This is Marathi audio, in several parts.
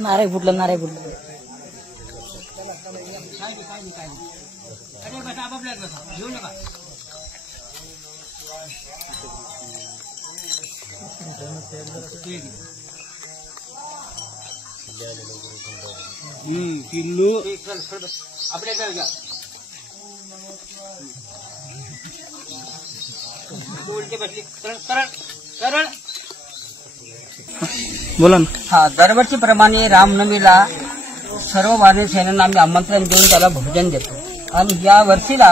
नारे फुटलं नारे फुटलं किल्लू बोला ना. हा, दरवर्षीप्रमाणे रामनवमीला सर्व वानर सैन्यांना आम्ही आमंत्रण देऊन त्याला भोजन देतो. आणि या वर्षीला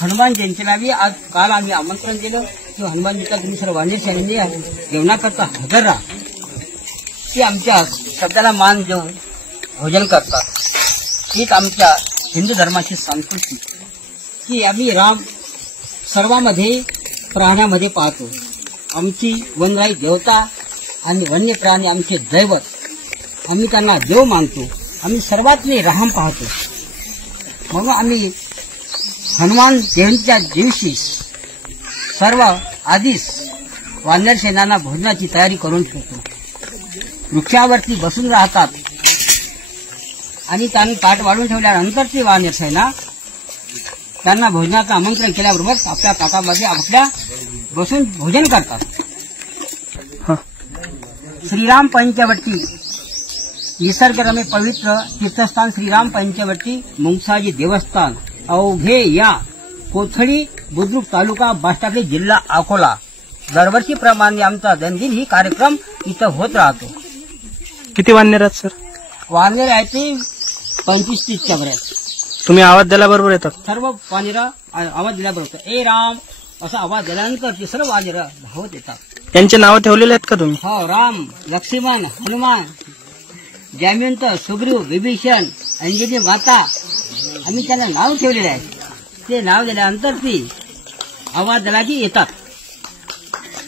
हनुमान जयंतीला बी आज काल आम्ही आमंत्रण दिलं की हनुमानजीचा तुम्ही सर्व वानर सैन्यांनी जेवणाकरता हजर राहा. ती आमच्या शब्दाला मान देऊन भोजन करतात. हीच आमच्या हिंदू धर्माची संस्कृती की आम्ही राम सर्वांमध्ये प्राण्यामध्ये पाहतो. आमची वनराई देवता आणि वन्य प्राणी आमचे दैवत. आम्ही त्यांना देव मानतो. आम्ही सर्वातले राम पाहतो. म्हणून आम्ही हनुमान जयंतीच्या दिवशी सर्व आधीच वानर सेनांना भोजनाची तयारी करून ठेवतो. वृक्षावरती बसून राहतात आणि त्यांनी ताट वाढून ठेवल्यानंतर ती वानर सेना त्यांना भोजनाचं आमंत्रण केल्याबरोबर आपल्या ताटामध्ये आपल्या बसून भोजन करतात. श्रीराम पंचवटी निसर्गरम्य पवित्र तीर्थस्थान श्रीराम पंचवटी मुंगसाजी देवस्थान अवघे या कोथळी बुद्रुक तालुका बाष्टापली जिल्हा अकोला. दरवर्षीप्रमाणे आमचा दैनंदिन ही कार्यक्रम इथं होत राहतो. किती वानर आहेत सर? वानर आहे ते 25-30च्या वर आहेत. तुम्ही आवाज दिल्याबरोबर येतात? सर्व वानर आवाज दिल्याबरोबर ए राम असा आवाज दिल्यानंतर ती सर्व वानर धावत येतात. त्यांचे नाव ठेवलेले आहेत का तुम्ही? हो, राम, लक्ष्मण, हनुमान, जयवंत, सुग्रीव, विभीषण, अंजनी माता आम्ही त्यांना नाव ठेवलेले आहे. ते नाव दिल्यानंतर ती आवाज दिला की येतात.